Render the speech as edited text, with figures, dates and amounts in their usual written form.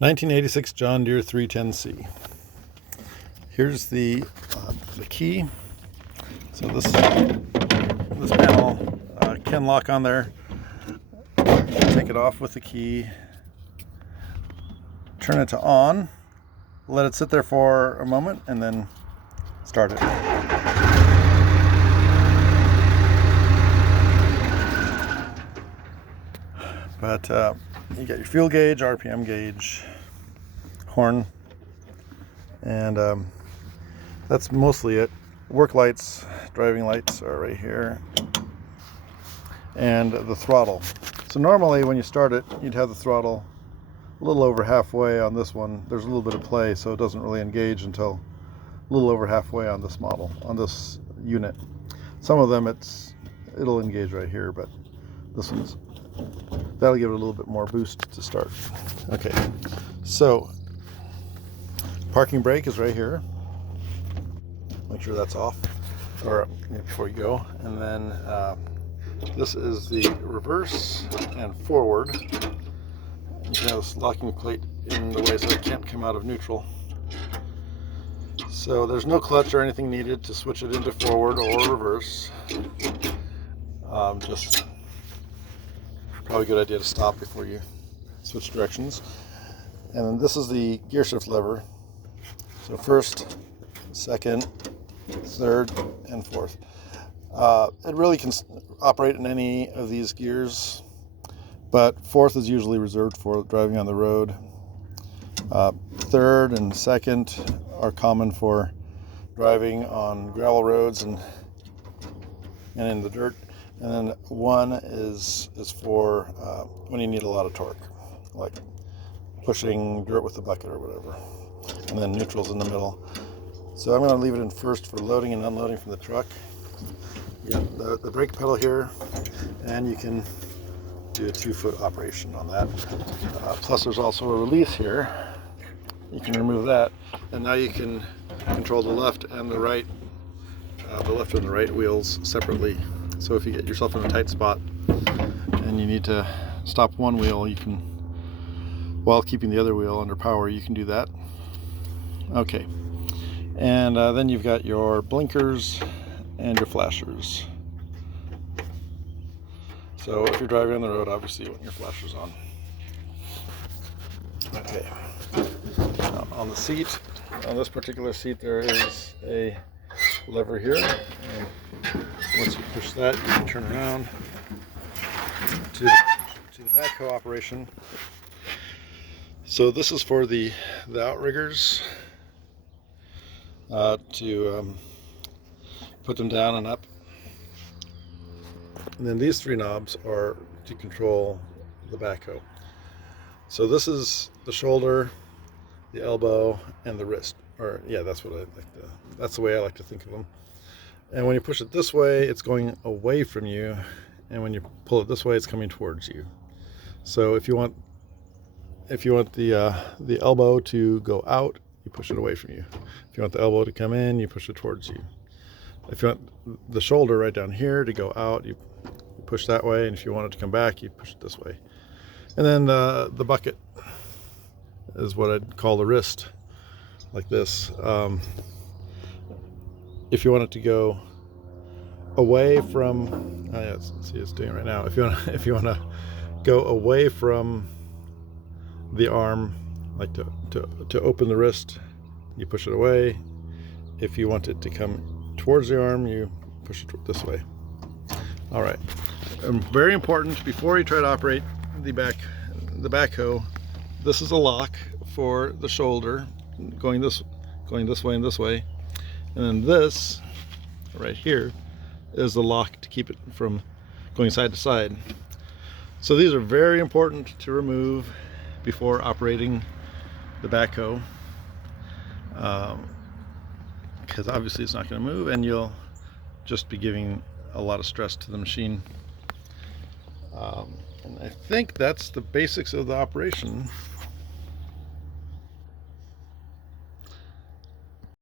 1986 John Deere 310C. Here's the key. So this panel can lock on there. Take it off with the key. Turn it to on. Let it sit there for a moment and then start it. But you got your fuel gauge, RPM gauge, horn, and that's mostly it. Work lights, driving lights are right here, and the throttle. So normally when you start it, you'd have the throttle a little over halfway on this one. There's a little bit of play, so it doesn't really engage until a little over halfway on this model, on this unit. Some of them it'll engage right here, but this one's, that'll give it a little bit more boost to start. Okay, so parking brake is right here. Make sure that's off, or before you go. And then this is the reverse and forward. You can have this locking plate in the way so it can't come out of neutral. So there's no clutch or anything needed to switch it into forward or reverse. Just probably a good idea to stop before you switch directions. And then this is the gear shift lever. So first, second, third, and fourth. It really can operate in any of these gears, but fourth is usually reserved for driving on the road. Third and second are common for driving on gravel roads and in the dirt. And then one is for when you need a lot of torque, like pushing dirt with a bucket or whatever. And then neutral's in the middle. So I'm going to leave it in first for loading and unloading from the truck. You got the brake pedal here, and you can do a 2-foot operation on that. Plus there's also a release here. You can remove that, and now you can control the left and the right wheels separately. So if you get yourself in a tight spot and you need to stop one wheel, you can, while keeping the other wheel under power, you can do that. Okay, and then you've got your blinkers and your flashers. So if you're driving on the road, obviously you want your flashers on. Okay, now on the seat, on this particular seat, there is a lever here, and once you push that, you can turn around to the backhoe operation. So this is for the outriggers to put them down and up. And then these three knobs are to control the backhoe. So this is the shoulder, the elbow, and the wrist. Or yeah, that's the way I like to think of them. And when you push it this way, it's going away from you, and when you pull it this way, it's coming towards you. So if you want the elbow to go out, you push it away from you. If you want the elbow to come in, you push it towards you. If you want the shoulder right down here to go out, you push that way, and if you want it to come back, you push it this way. And then the bucket is what I'd call the wrist, like this. If you want it to go away from, see it's doing it right now. If you want to go away from the arm, like to open the wrist, you push it away. If you want it to come towards the arm, you push it this way. All right. Very important, before you try to operate the backhoe, this is a lock for the shoulder, going this way and this way. And then this right here is the lock to keep it from going side to side. So these are very important to remove before operating the backhoe, because obviously it's not going to move, and you'll just be giving a lot of stress to the machine. And I think that's the basics of the operation.